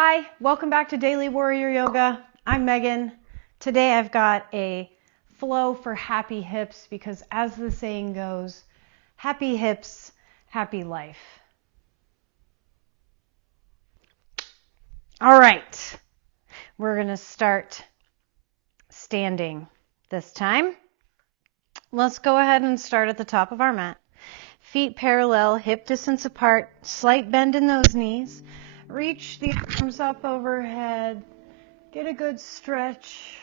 Hi, welcome back to Daily Warrior Yoga. I'm Megan. Today I've got a flow for happy hips because as the saying goes, happy hips, happy life. All right, we're going to start standing this time. Let's go ahead and start at the top of our mat. Feet parallel, hip distance apart, slight bend in those knees. Reach the arms up overhead. Get a good stretch.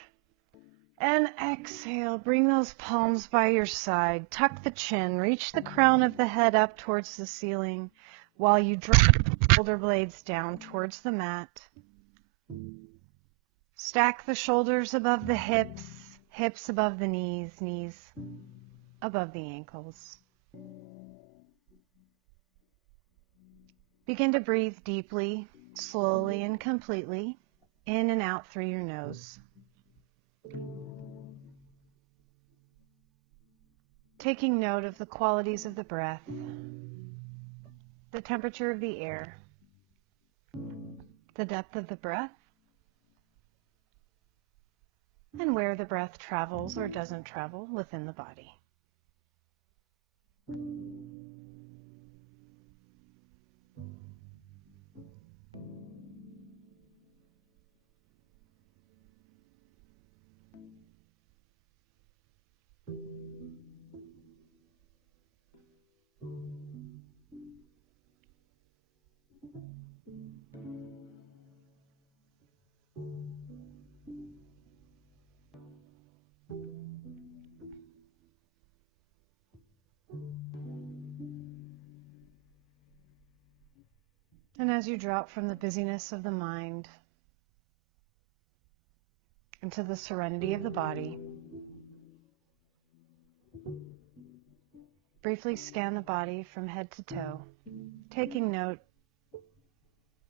And exhale, bring those palms by your side. Tuck the chin, reach the crown of the head up towards the ceiling while you drop the shoulder blades down towards the mat. Stack the shoulders above the hips, hips above the knees, knees above the ankles. Begin to breathe deeply, slowly and completely, in and out through your nose. Taking note of the qualities of the breath, the temperature of the air, the depth of the breath, and where the breath travels or doesn't travel within the body. And as you drop from the busyness of the mind into the serenity of the body, briefly scan the body from head to toe, taking note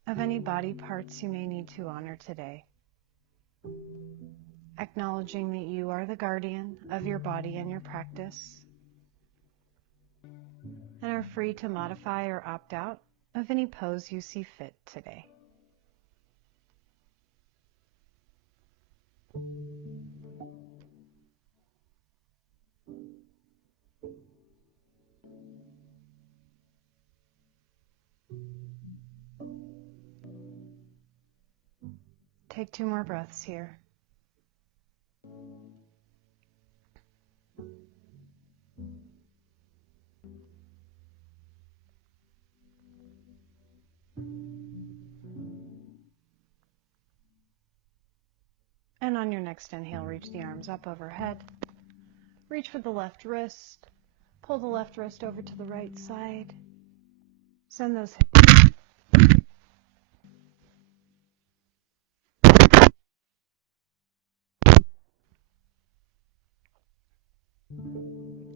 of any body parts you may need to honor today. Acknowledging that you are the guardian of your body and your practice, and are free to modify or opt out of any pose you see fit today. Take 2 more breaths here. And on your next inhale, reach the arms up overhead. Reach for the left wrist. Pull the left wrist over to the right side. Send those hips.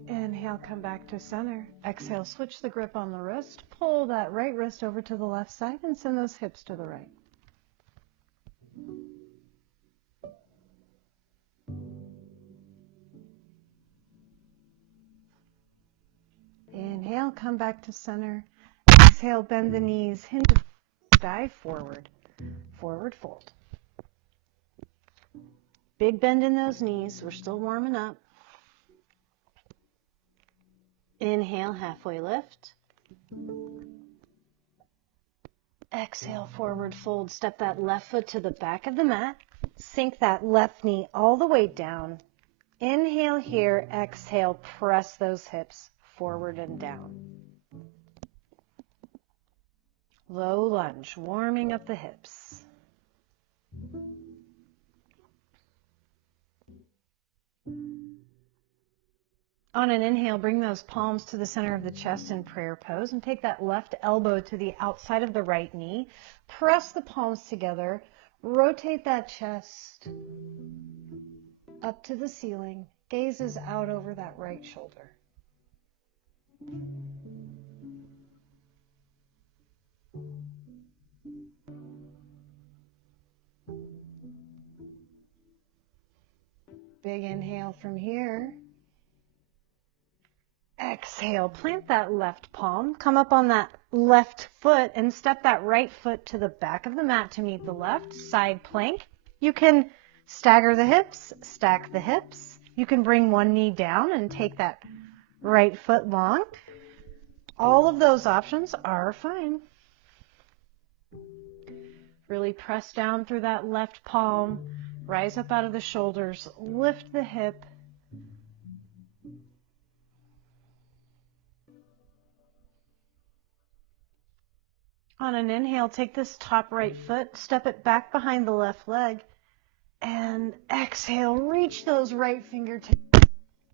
Inhale, come back to center. Exhale, switch the grip on the wrist. Pull that right wrist over to the left side and send those hips to the right. Inhale, come back to center. Exhale, bend the knees, hinge, dive forward, forward fold. Big bend in those knees. We're still warming up. Inhale, halfway lift. Exhale, forward fold. Step that left foot to the back of the mat. Sink that left knee all the way down. Inhale here. Exhale, press those hips forward and down. Low lunge, warming up the hips. On an inhale, bring those palms to the center of the chest in prayer pose and take that left elbow to the outside of the right knee. Press the palms together. Rotate that chest up to the ceiling. Gazes out over that right shoulder. Big inhale from here. Exhale, plant that left palm. Come up on that left foot and step that right foot to the back of the mat to meet the left. Side plank. You can stagger the hips, stack the hips. You can bring one knee down and take that right foot long. All of those options are fine. Really press down through that left palm. Rise up out of the shoulders. Lift the hip. On an inhale, take this top right foot, step it back behind the left leg, and exhale, reach those right fingertips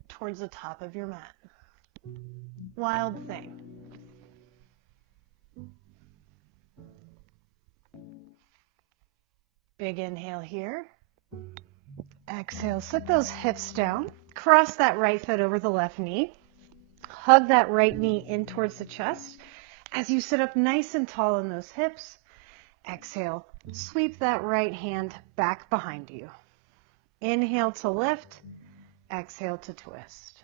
towards the top of your mat. Wild thing. Big inhale here. Exhale, sit those hips down. Cross that right foot over the left knee. Hug that right knee in towards the chest. As you sit up nice and tall in those hips, exhale, sweep that right hand back behind you. Inhale to lift, exhale to twist.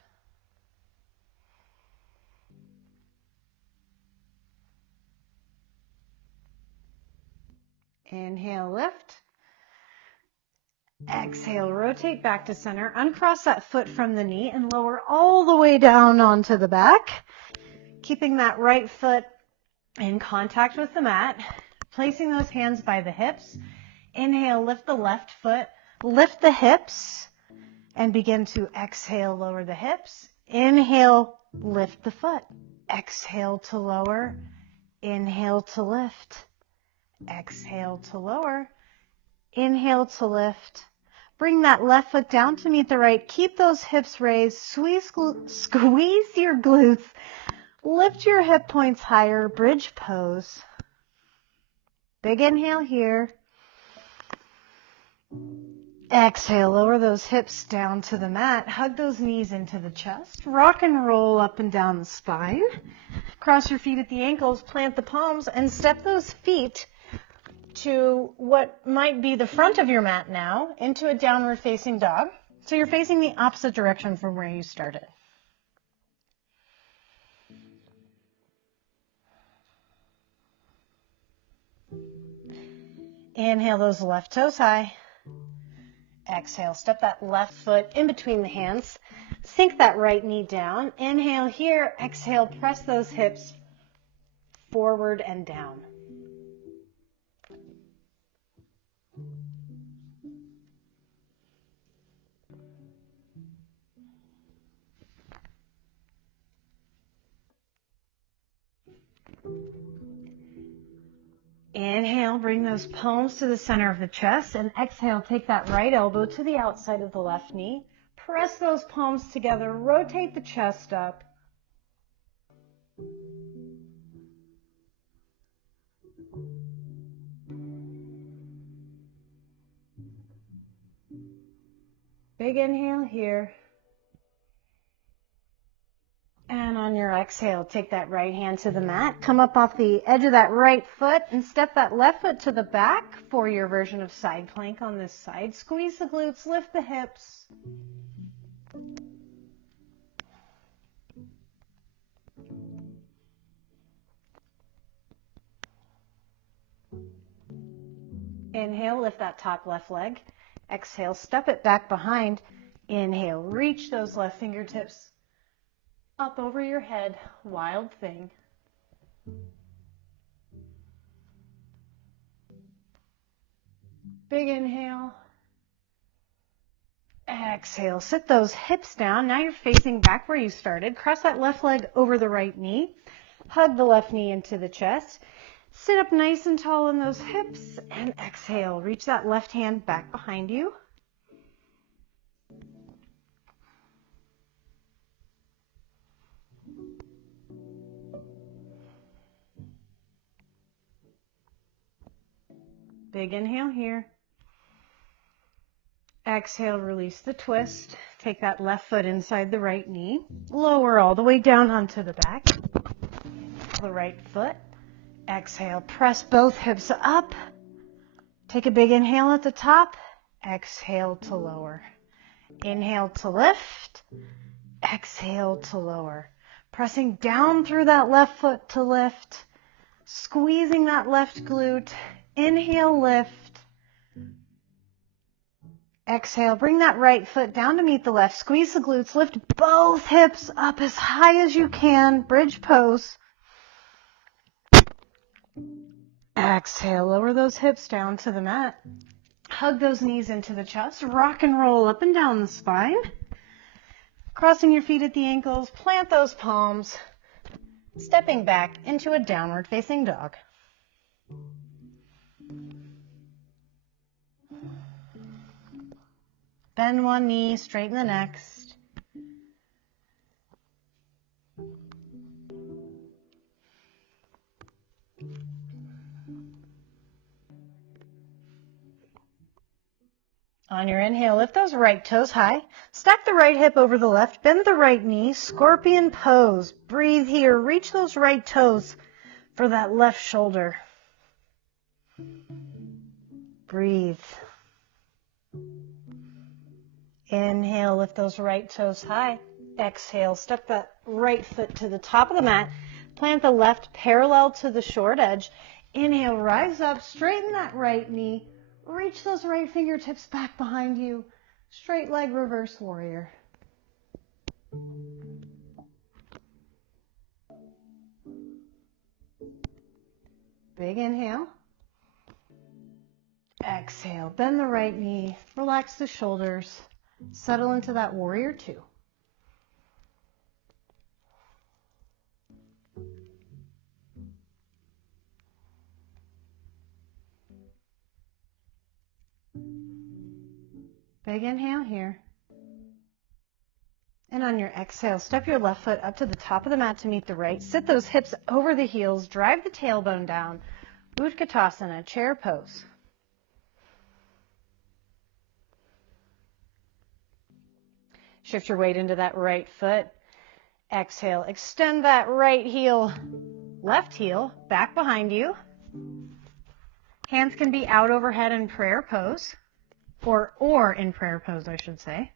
Inhale, lift. Exhale, rotate back to center. Uncross that foot from the knee and lower all the way down onto the back. Keeping that right foot in contact with the mat. Placing those hands by the hips. Inhale, lift the left foot. Lift the hips and begin to exhale, lower the hips. Inhale, lift the foot. Exhale to lower. Inhale to lift. Exhale to lower. Inhale to lift. Bring that left foot down to meet the right. Keep those hips raised. Squeeze your glutes. Lift your hip points higher. Bridge pose. Big inhale here. Exhale, lower those hips down to the mat. Hug those knees into the chest. Rock and roll up and down the spine. Cross your feet at the ankles. Plant the palms and step those feet to what might be the front of your mat now into a downward facing dog. So you're facing the opposite direction from where you started. Inhale those left toes high. Exhale, step that left foot in between the hands. Sink that right knee down. Inhale here. Exhale, press those hips forward and down. Inhale, bring those palms to the center of the chest, and exhale, take that right elbow to the outside of the left knee. Press those palms together, rotate the chest up. Big inhale here. And on your exhale, take that right hand to the mat. Come up off the edge of that right foot and step that left foot to the back for your version of side plank on this side. Squeeze the glutes, lift the hips. Inhale, lift that top left leg. Exhale, step it back behind. Inhale, reach those left fingertips up over your head. Wild thing. Big inhale. Exhale, sit those hips down. Now you're facing back where you started. Cross that left leg over the right knee. Hug the left knee into the chest. Sit up nice and tall in those hips and exhale. Reach that left hand back behind you. Big inhale here. Exhale, release the twist. Take that left foot inside the right knee. Lower all the way down onto the back. The right foot. Exhale, press both hips up. Take a big inhale at the top. Exhale to lower. Inhale to lift. Exhale to lower. Pressing down through that left foot to lift. Squeezing that left glute. Inhale, lift. Exhale, bring that right foot down to meet the left. Squeeze the glutes. Lift both hips up as high as you can. Bridge pose. Exhale, lower those hips down to the mat. Hug those knees into the chest. Rock and roll up and down the spine. Crossing your feet at the ankles. Plant those palms. Stepping back into a downward facing dog. Bend one knee, straighten the next. On your inhale, lift those right toes high. Stack the right hip over the left. Bend the right knee. Scorpion pose. Breathe here. Reach those right toes for that left shoulder. Breathe. Inhale, lift those right toes high. Exhale, step that right foot to the top of the mat. Plant the left parallel to the short edge. Inhale, rise up, straighten that right knee. Reach those right fingertips back behind you. Straight leg reverse warrior. Big inhale. Exhale, bend the right knee, relax the shoulders, settle into that warrior two. Big inhale here. And on your exhale, step your left foot up to the top of the mat to meet the right. Sit those hips over the heels, drive the tailbone down. Utkatasana, chair pose. Shift your weight into that right foot. Exhale, extend that right heel, left heel, back behind you. Hands can be out overhead in prayer pose, or in prayer pose, I should say.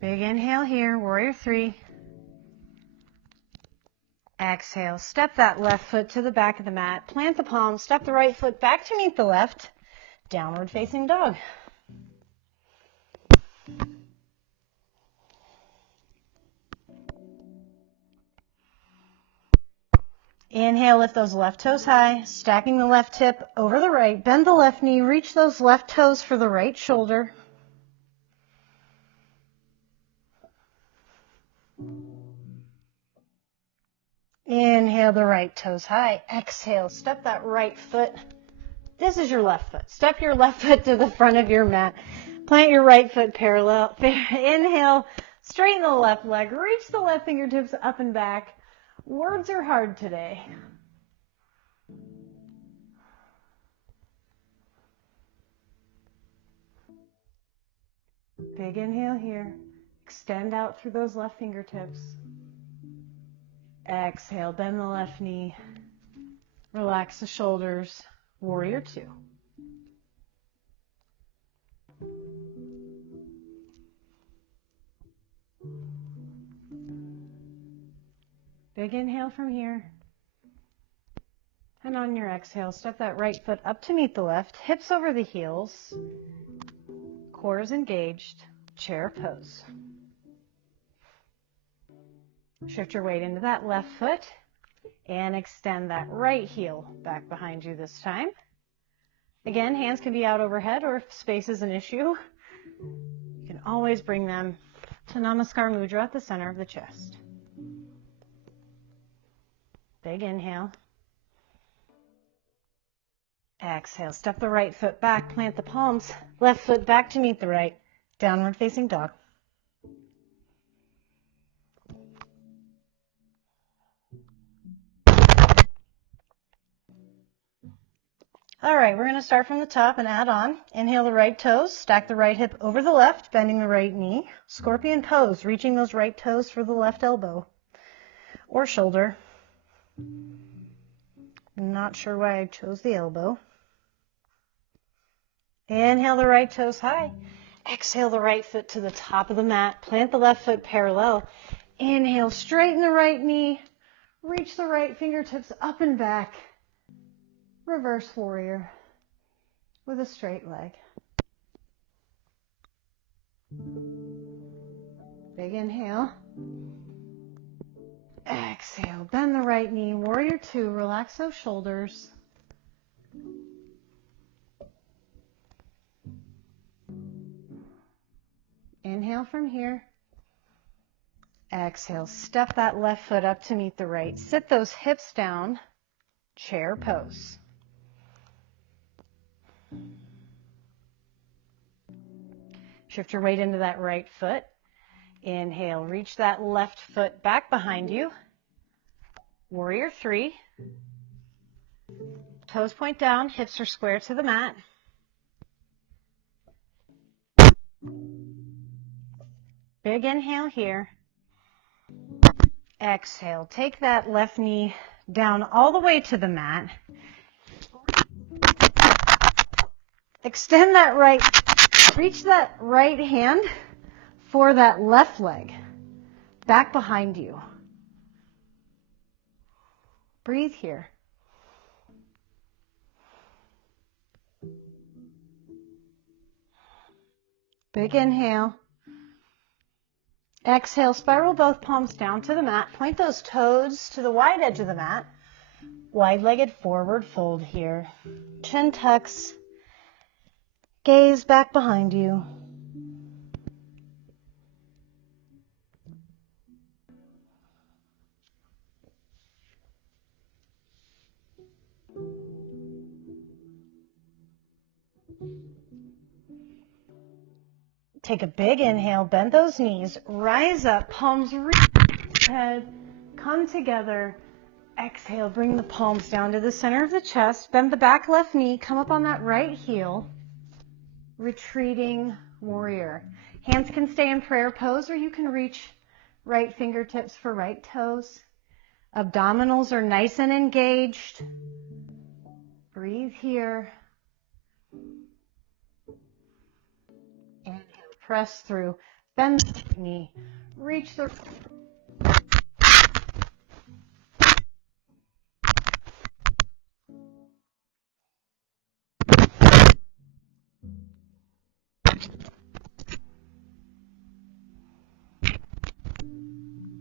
Big inhale here, warrior three. Exhale, step that left foot to the back of the mat, plant the palms, step the right foot back to meet the left, downward facing dog. Inhale, lift those left toes high, stacking the left hip over the right, bend the left knee, reach those left toes for the right shoulder. Inhale the right toes high, exhale, step that right foot. This is your left foot. Step your left foot to the front of your mat. Plant your right foot parallel. Inhale, straighten the left leg, reach the left fingertips up and back. Words are hard today. Big inhale here. Extend out through those left fingertips. Exhale, bend the left knee. Relax the shoulders. Warrior two. Big inhale from here. And on your exhale, step that right foot up to meet the left, hips over the heels, core is engaged, chair pose. Shift your weight into that left foot and extend that right heel back behind you this time. Again, hands can be out overhead, or if space is an issue, you can always bring them to Namaskar Mudra at the center of the chest. Big inhale. Exhale, step the right foot back, plant the palms, left foot back to meet the right, downward facing dog. All right, we're going to start from the top and add on. Inhale the right toes, stack the right hip over the left, bending the right knee. Scorpion pose, reaching those right toes for the left elbow or shoulder. Not sure why I chose the elbow. Inhale the right toes high. Exhale the right foot to the top of the mat. Plant the left foot parallel. Inhale, straighten the right knee. Reach the right fingertips up and back. Reverse warrior with a straight leg. Big inhale. Exhale, bend the right knee, warrior two, relax those shoulders. Inhale from here. Exhale, step that left foot up to meet the right. Sit those hips down, chair pose. Shift your weight into that right foot. Inhale, reach that left foot back behind you. Warrior three. Toes point down, hips are square to the mat. Big inhale here. Exhale, take that left knee down all the way to the mat. Extend that right, reach that right hand for that left leg, back behind you. Breathe here. Big inhale. Exhale, spiral both palms down to the mat. Point those toes to the wide edge of the mat. Wide-legged forward fold here. Chin tucks. Gaze back behind you. Take a big inhale, bend those knees, rise up, palms reach head, come together. Exhale, bring the palms down to the center of the chest, bend the back left knee, come up on that right heel, retreating warrior. Hands can stay in prayer pose or you can reach right fingertips for right toes. Abdominals are nice and engaged. Breathe here. Inhale, press through, bend the knee, reach the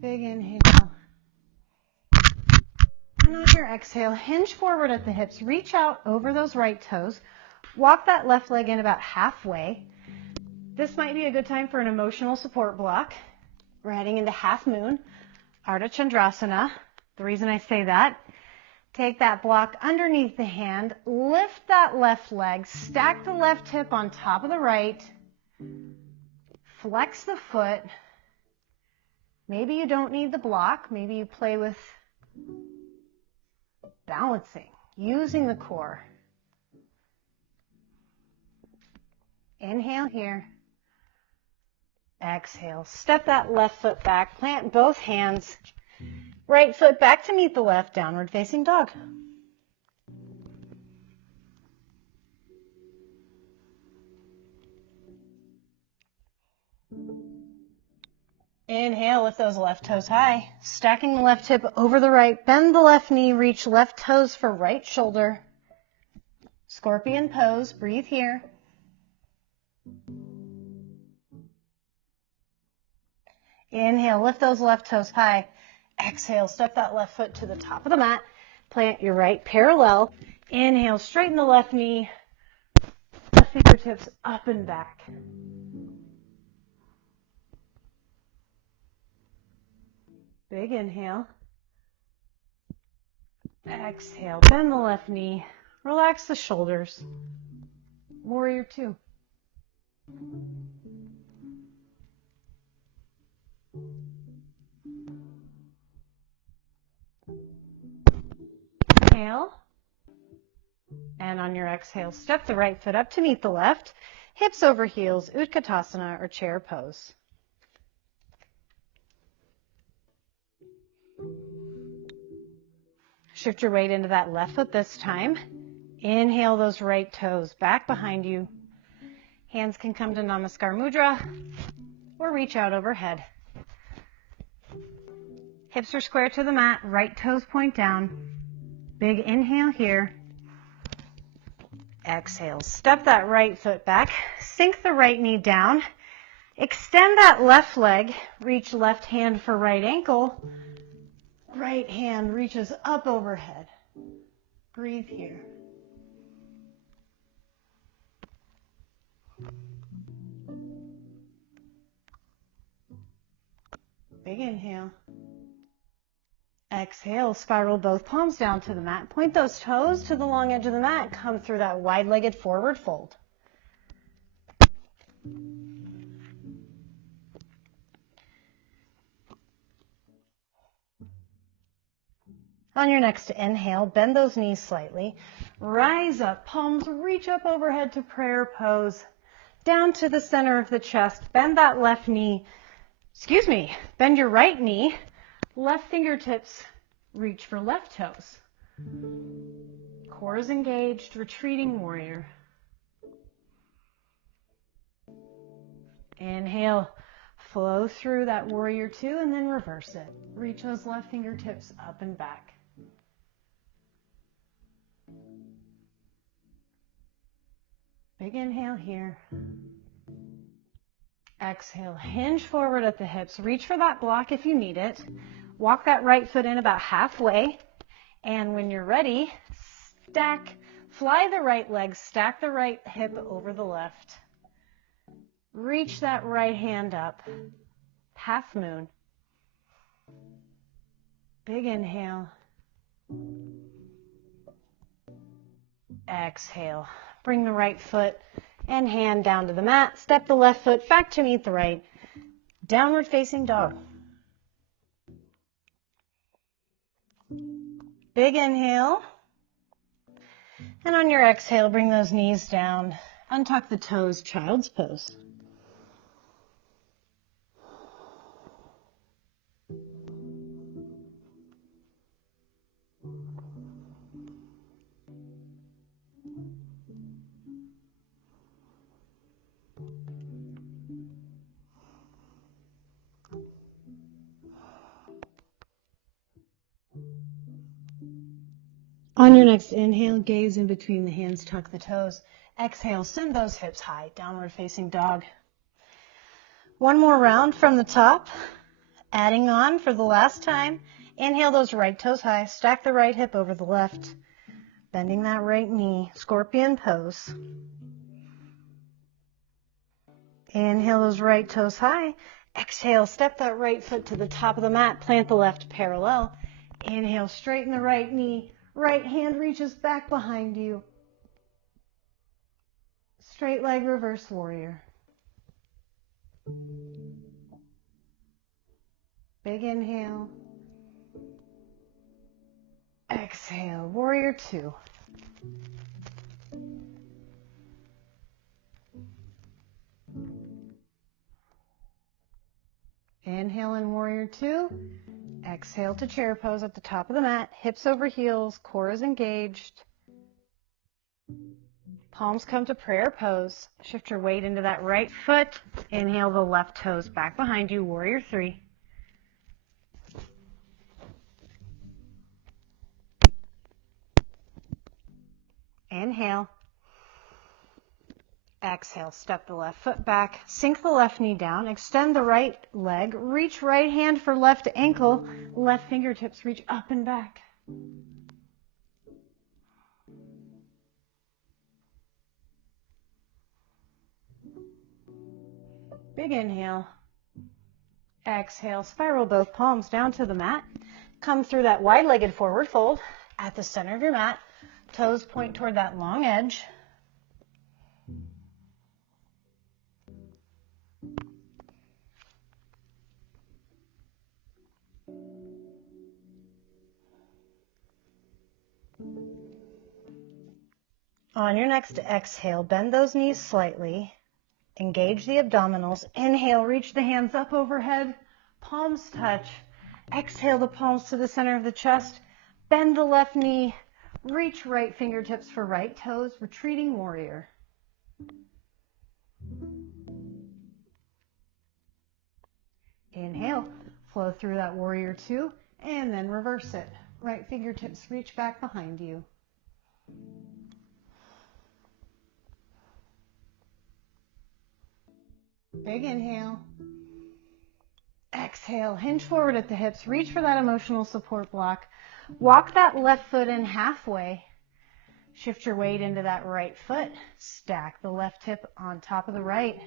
big inhale. And on your exhale, hinge forward at the hips, reach out over those right toes, walk that left leg in about halfway. This might be a good time for an emotional support block. We're heading into half moon, Ardha Chandrasana. The reason I say that, take that block underneath the hand, lift that left leg, stack the left hip on top of the right, flex the foot. Maybe you don't need the block. Maybe you play with balancing, using the core. Inhale here. Exhale. Step that left foot back. Plant both hands. Right foot back to meet the left. Downward facing dog. Inhale, lift those left toes high. Stacking the left hip over the right. Bend the left knee. Reach left toes for right shoulder. Scorpion pose. Breathe here. Inhale, lift those left toes high. Exhale, step that left foot to the top of the mat. Plant your right parallel. Inhale, straighten the left knee. The fingertips up and back. Big inhale. Exhale, bend the left knee. Relax the shoulders. Warrior two. Inhale. And on your exhale, step the right foot up to meet the left. Hips over heels, Utkatasana or chair pose. Shift your weight into that left foot this time. Inhale those right toes back behind you. Hands can come to Namaskar Mudra or reach out overhead. Hips are square to the mat, right toes point down. Big inhale here. Exhale, step that right foot back, sink the right knee down, extend that left leg, reach left hand for right ankle, right hand reaches up overhead. Breathe here. Big inhale. Exhale, spiral both palms down to the mat. Point those toes to the long edge of the mat. Come through that wide-legged forward fold. On your next inhale, bend those knees slightly. Rise up, palms reach up overhead to prayer pose. Down to the center of the chest. Bend that left knee. Bend your right knee. Left fingertips reach for left toes. Core is engaged, retreating warrior. Inhale, flow through that warrior two and then reverse it. Reach those left fingertips up and back. Big inhale here. Exhale, hinge forward at the hips. Reach for that block if you need it. Walk that right foot in about halfway. And when you're ready, fly the right leg, stack the right hip over the left. Reach that right hand up, half moon. Big inhale. Exhale. Bring the right foot and hand down to the mat. Step the left foot back to meet the right. Downward facing dog. Big inhale. And on your exhale, bring those knees down. Untuck the toes, child's pose. On your next inhale, gaze in between the hands, tuck the toes. Exhale, send those hips high, downward facing dog. One more round from the top, adding on for the last time. Inhale those right toes high, stack the right hip over the left, bending that right knee, scorpion pose. Inhale those right toes high. Exhale, step that right foot to the top of the mat, plant the left parallel. Inhale, straighten the right knee. Right hand reaches back behind you. Straight leg reverse warrior. Big inhale. Exhale, warrior two. Inhale in warrior two. Exhale to chair pose at the top of the mat. Hips over heels, core is engaged. Palms come to prayer pose. Shift your weight into that right foot. Inhale the left toes back behind you, warrior three. Inhale. Exhale, step the left foot back, sink the left knee down, extend the right leg, reach right hand for left ankle, left fingertips reach up and back. Big inhale. Exhale, spiral both palms down to the mat. Come through that wide-legged forward fold at the center of your mat. Toes point toward that long edge. On your next exhale, bend those knees slightly. Engage the abdominals. Inhale, reach the hands up overhead. Palms touch. Exhale the palms to the center of the chest. Bend the left knee. Reach right fingertips for right toes. Retreating warrior. Inhale, flow through that warrior two. And then reverse it. Right fingertips reach back behind you. Big inhale. Exhale, hinge forward at the hips. Reach for that emotional support block. Walk that left foot in halfway. Shift your weight into that right foot. Stack the left hip on top of the right.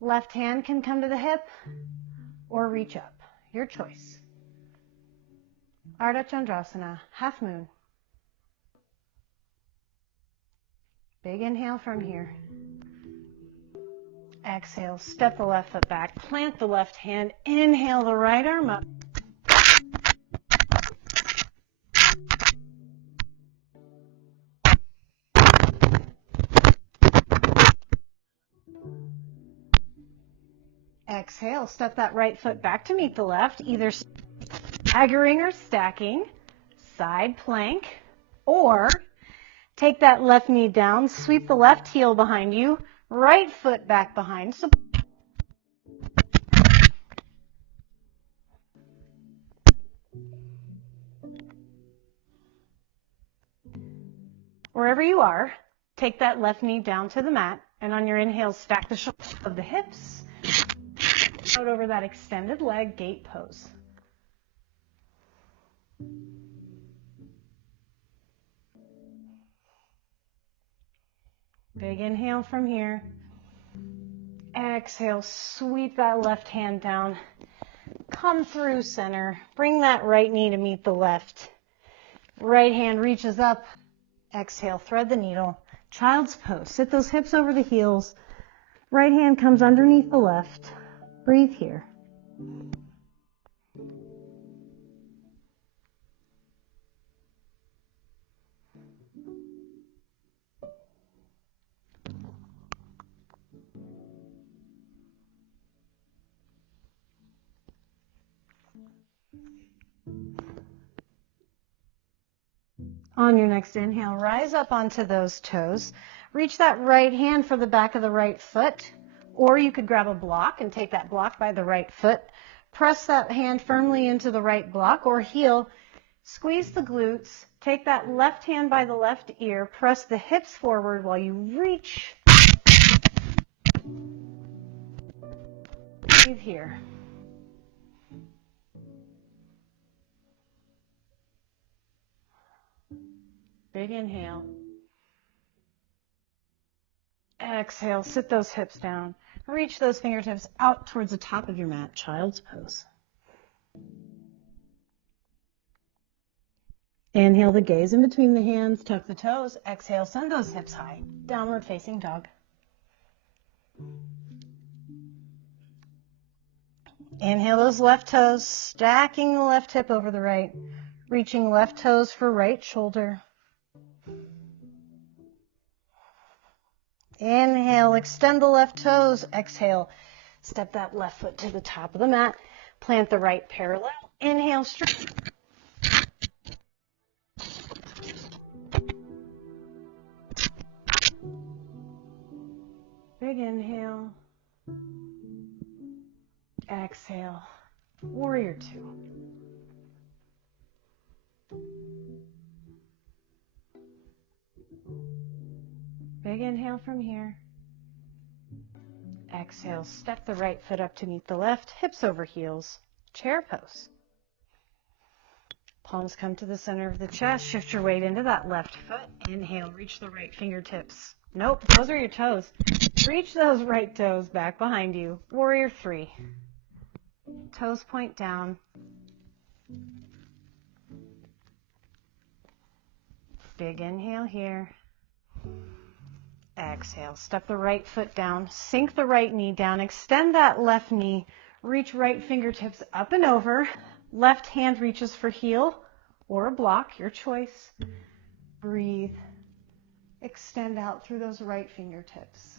Left hand can come to the hip or reach up. Your choice. Ardha Chandrasana, half moon. Big inhale from here. Exhale, step the left foot back, plant the left hand, inhale the right arm up. Exhale, step that right foot back to meet the left, either staggering or stacking, side plank, or take that left knee down, sweep the left heel behind you, right foot back behind. Wherever you are, take that left knee down to the mat, and on your inhale, stack the shoulders of the hips out over that extended leg, gate pose. Big inhale from here. Exhale, sweep that left hand down. Come through center. Bring that right knee to meet the left. Right hand reaches up. Exhale, thread the needle. Child's pose. Sit those hips over the heels. Right hand comes underneath the left. Breathe here. On your next inhale, rise up onto those toes. Reach that right hand for the back of the right foot, or you could grab a block and take that block by the right foot. Press that hand firmly into the right block or heel. Squeeze the glutes. Take that left hand by the left ear. Press the hips forward while you reach. Breathe here. Big inhale. Exhale, sit those hips down. Reach those fingertips out towards the top of your mat, child's pose. Inhale the gaze in between the hands, tuck the toes. Exhale, send those hips high. Downward facing dog. Inhale those left toes, stacking the left hip over the right. Reaching left toes for right shoulder. Inhale, extend the left toes. Exhale, step that left foot to the top of the mat. Plant the right parallel. Inhale, straight. Big inhale. Exhale. Warrior two. Big inhale from here. Exhale, step the right foot up to meet the left, hips over heels, chair pose. Palms come to the center of the chest, shift your weight into that left foot. Inhale, reach the right fingertips. Nope, those are your toes. Reach those right toes back behind you. Warrior three. Toes point down. Big inhale here. Exhale, step the right foot down, sink the right knee down, extend that left knee, reach right fingertips up and over, left hand reaches for heel or a block, your choice. Breathe, extend out through those right fingertips.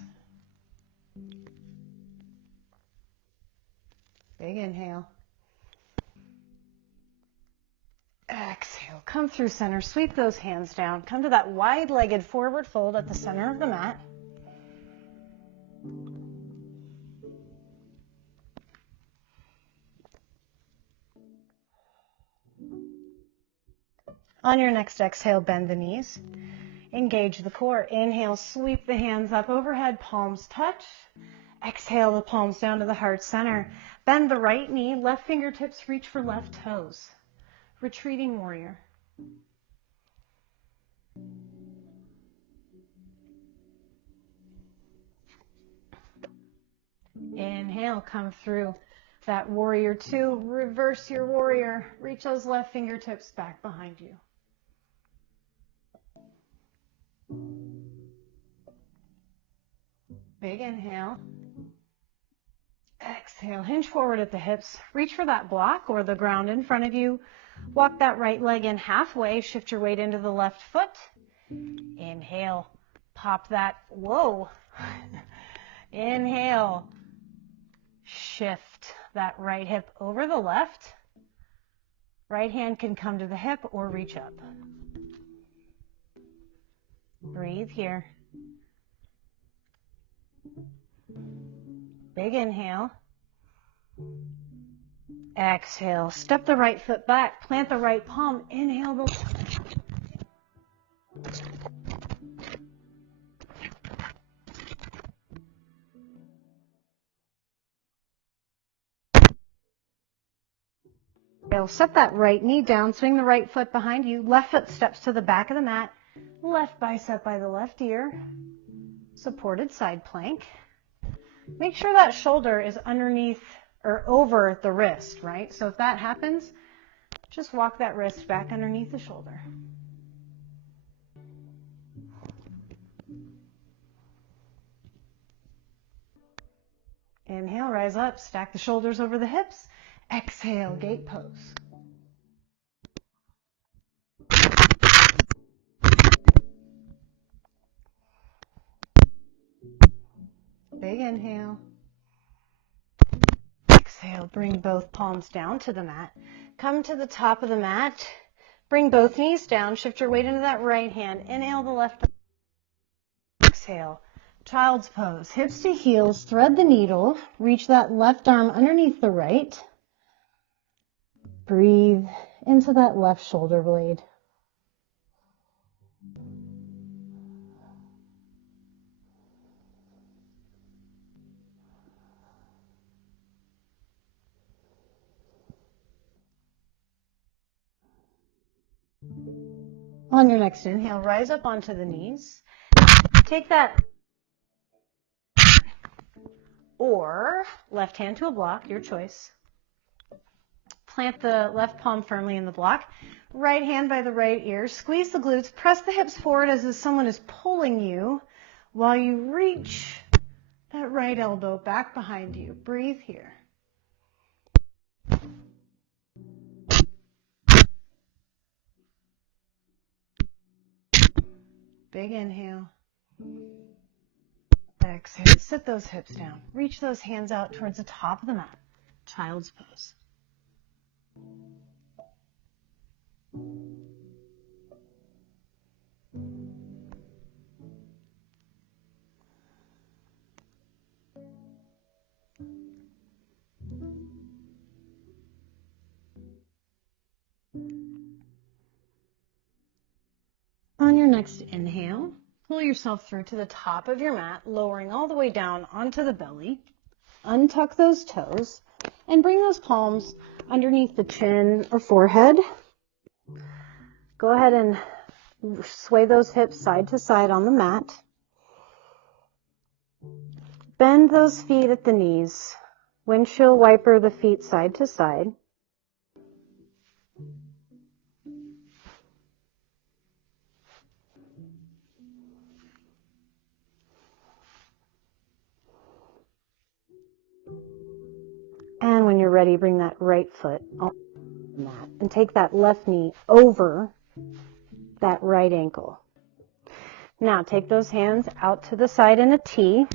Big inhale. Exhale, come through center, sweep those hands down, come to that wide-legged forward fold at the center of the mat. On your next exhale, bend the knees. Engage the core. Inhale, sweep the hands up overhead, palms touch. Exhale the palms down to the heart center. Bend the right knee, left fingertips reach for left toes. Retreating warrior. Inhale, come through that warrior two. Reverse your warrior. Reach those left fingertips back behind you. Big inhale. Exhale, hinge forward at the hips. Reach for that block or the ground in front of you. Walk that right leg in halfway. Shift your weight into the left foot. Inhale, pop that. Whoa. Inhale. Shift that right hip over the left. Right hand can come to the hip or reach up. Breathe here. Big inhale. Exhale. Step the right foot back. Plant the right palm. Inhale the set that right knee down, swing the right foot behind you, left foot steps to the back of the mat, left bicep by the left ear, supported side plank. Make sure that shoulder is underneath or over the wrist, right? So if that happens, just walk that wrist back underneath the shoulder. Inhale, rise up, stack the shoulders over the hips. Exhale, gate pose. Big inhale. Exhale, bring both palms down to the mat. Come to the top of the mat. Bring both knees down. Shift your weight into that right hand. Inhale the left. Exhale. Child's pose. Hips to heels. Thread the needle. Reach that left arm underneath the right. Breathe into that left shoulder blade. On your next inhale, rise up onto the knees. Take that or left hand to a block, your choice. Plant the left palm firmly in the block. Right hand by the right ear. Squeeze the glutes. Press the hips forward as if someone is pulling you while you reach that right elbow back behind you. Breathe here. Big inhale. Exhale. Sit those hips down. Reach those hands out towards the top of the mat. Child's pose. On your next inhale, pull yourself through to the top of your mat, lowering all the way down onto the belly. Untuck those toes and bring those palms underneath the chin or forehead. Go ahead and sway those hips side to side on the mat. Bend those feet at the knees. Windshield wiper the feet side to side. And when you're ready, bring that right foot on the mat and take that left knee over that right ankle. Now take those hands out to the side in a T.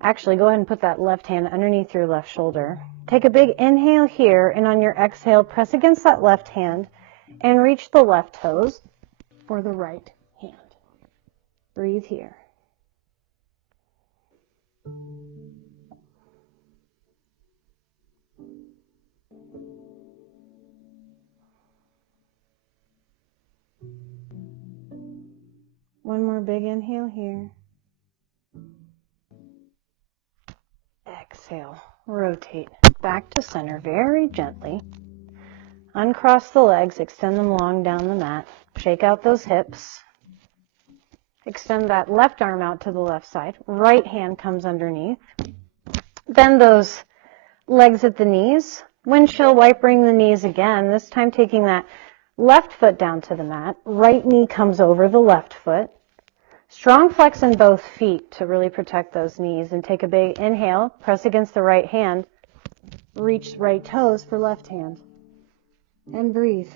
Actually, go ahead and put that left hand underneath your left shoulder. Take a big inhale here, and on your exhale, press against that left hand and reach the left toes for the right hand. Breathe here. One more big inhale here. Exhale, rotate back to center very gently. Uncross the legs, extend them long down the mat. Shake out those hips. Extend that left arm out to the left side. Right hand comes underneath. Bend those legs at the knees. Windshield wipering the knees again, this time taking that left foot down to the mat. Right knee comes over the left foot. Strong flex in both feet to really protect those knees. And take a big inhale, press against the right hand. Reach right toes for left hand. And breathe.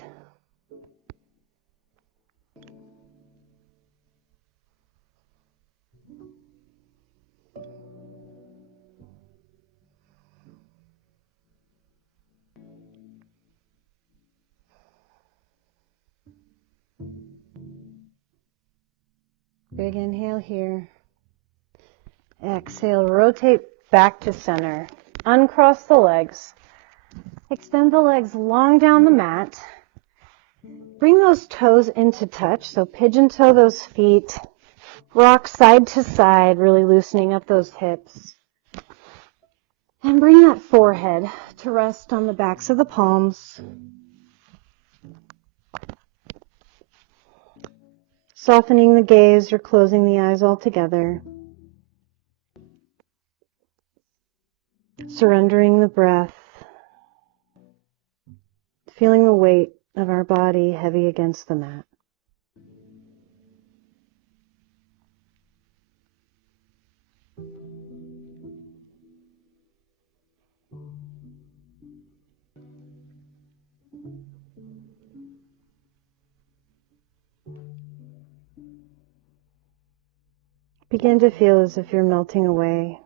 Big inhale here. Exhale, rotate back to center. Uncross the legs. Extend the legs long down the mat. Bring those toes into touch, so pigeon toe those feet. Rock side to side, really loosening up those hips. And bring that forehead to rest on the backs of the palms. Softening the gaze or closing the eyes altogether. Surrendering the breath. Feeling the weight of our body heavy against the mat. Begin to feel as if you're melting away,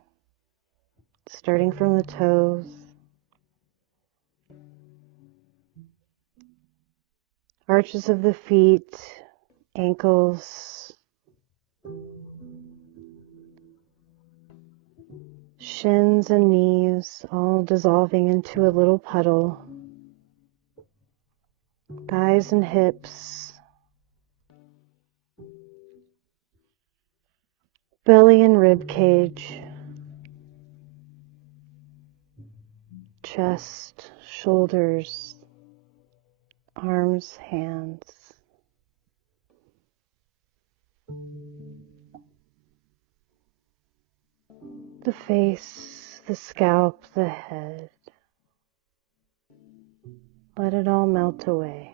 starting from the toes, arches of the feet, ankles, shins and knees, all dissolving into a little puddle, thighs and hips, belly and rib cage, chest, shoulders, arms, hands. The face, the scalp, the head. Let it all melt away.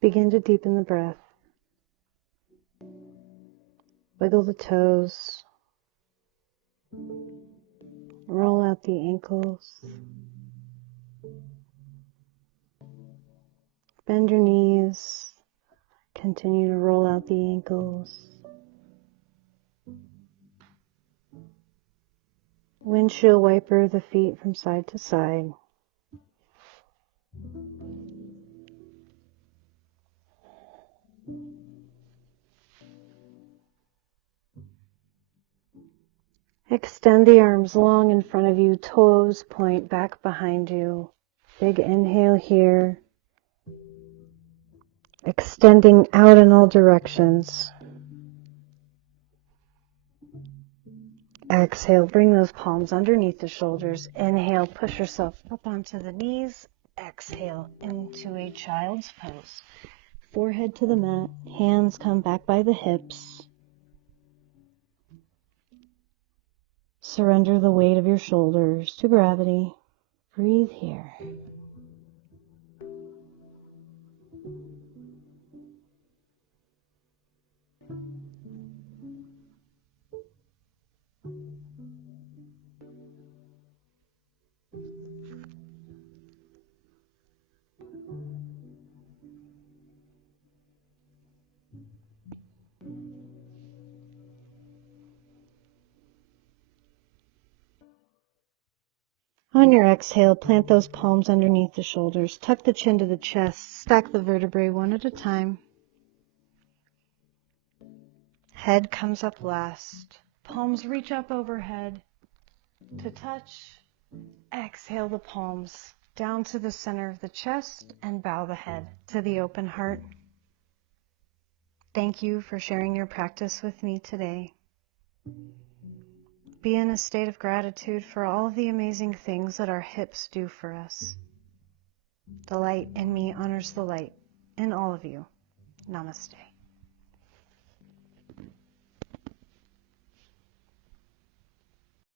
Begin to deepen the breath. Wiggle the toes. Roll out the ankles. Bend your knees. Continue to roll out the ankles. Windshield wiper the feet from side to side. Extend the arms long in front of you, toes point back behind you. Big inhale here. Extending out in all directions. Exhale, bring those palms underneath the shoulders. Inhale, push yourself up onto the knees. exhale into a child's pose. Forehead to the mat, hands come back by the hips. Surrender the weight of your shoulders to gravity. Breathe here. On your exhale, plant those palms underneath the shoulders. Tuck the chin to the chest. Stack the vertebrae one at a time. Head comes up last. Palms reach up overhead to touch. Exhale the palms down to the center of the chest and bow the head to the open heart. Thank you for sharing your practice with me today. Be in a state of gratitude for all of the amazing things that our hips do for us. The light in me honors the light in all of you. Namaste.